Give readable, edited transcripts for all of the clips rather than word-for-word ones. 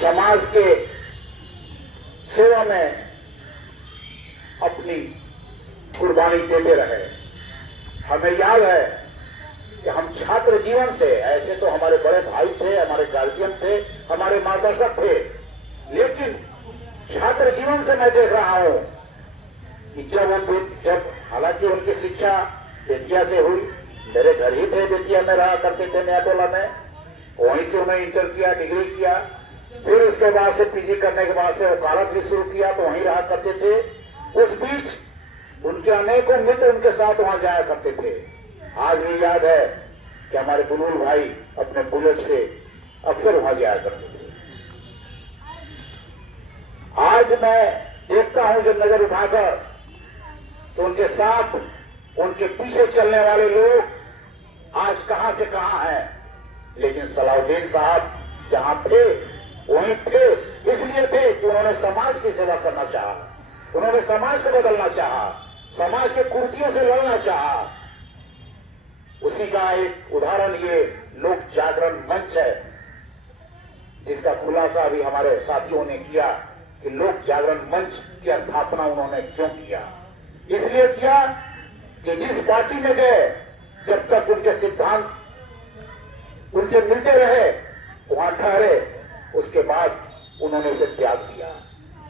समाज के सेवा में अपनी कुर्बानी देते रहे। हमें याद है कि हम छात्र जीवन से, ऐसे तो हमारे बड़े भाई थे, हमारे गार्जियन थे, हमारे मार्गदर्शक थे, लेकिन छात्र जीवन से मैं देख रहा हूं कि जब हालांकि उनकी शिक्षा बेतिया से हुई, मेरे घर ही थे, बेतिया में रहा करते थे, नया टोला में, वहीं से उन्होंने इंटर किया, डिग्री किया, फिर उसके बाद से पीजी करने के बाद से वकालत भी शुरू किया, तो वहीं रहा करते थे। उस बीच उनके अनेकों मित्र उनके साथ वहां जाया करते थे। आज भी याद है कि हमारे बुलबुल भाई अपने बुलेट से अक्सर वहां जाया करते थे। आज मैं देखता हूं जब नजर उठाकर तो उनके साथ उनके पीछे चलने वाले लोग आज कहां से कहां हैं, लेकिन सलाउद्दीन साहब जहां थे वहीं थे। इसलिए थे कि उन्होंने समाज की सेवा करना चाहा, उन्होंने समाज को बदलना चाहा, समाज के कुर्तियों से लड़ना चाहा। उसी का एक उदाहरण ये लोक जागरण मंच है, जिसका खुलासा भी हमारे साथियों ने किया कि लोक जागरण मंच की स्थापना उन्होंने क्यों किया। इसलिए किया कि जिस पार्टी में गए, जब तक उनके सिद्धांत उनसे मिलते रहे, वहां ठहरे, उसके बाद उन्होंने उसे त्याग दिया।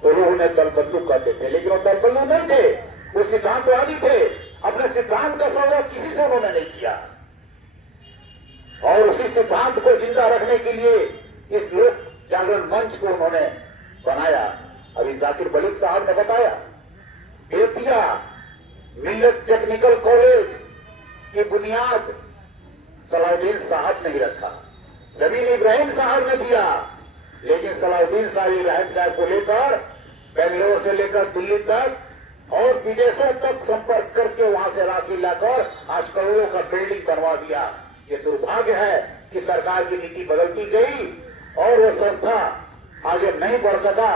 तो लोग उन्हें दल बंधु कहते थे, लेकिन वो दल बंधु नहीं थे, वो सिद्धांतवादी थे। अपने सिद्धांत का सौदा किसी से उन्होंने नहीं किया, और उसी सिद्धांत को जिंदा रखने के लिए इस लोक जागरण मंच को उन्होंने बनाया। अभी जाकिर मलिक साहब ने बताया, बेतिया मिल्लत टेक्निकल कॉलेज की बुनियाद सलाउद्दीन साहब ने ही रखा, जमीन इब्राहिम साहब ने दिया, लेकिन सलाउद्दीन साहब इब्राहिम साहब को लेकर बेंगलोर से लेकर दिल्ली तक और विदेशों तक संपर्क करके वहां से राशि लाकर आज करोड़ों का बिल्डिंग बनवा दिया। ये दुर्भाग्य है कि सरकार की नीति बदलती गई और वो संस्था आगे नहीं बढ़ सका,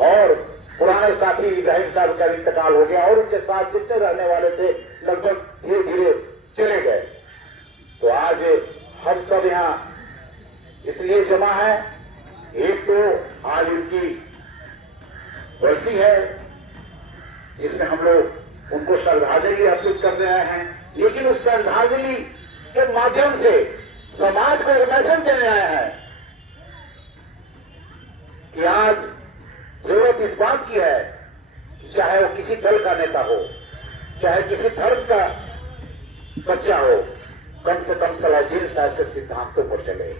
और पुराने साथी इब्राहिम साहब का इंतकाल हो गया और उनके साथ जितने रहने वाले थे लगभग धीरे धीरे चले गए। तो आज हम सब यहाँ इसलिए जमा है, एक तो आज उनकी बरसी है जिसमें हम लोग उनको श्रद्धांजलि अर्पित कर रहे हैं, लेकिन उस श्रद्धांजलि के माध्यम से समाज को एक मैसेज देने आए हैं कि आज जरूरत इस बात की है कि चाहे वो किसी दल का नेता हो, चाहे किसी धर्म का बच्चा हो, कम से कम सलाउद्दीन साहब के सिद्धांतों पर चले।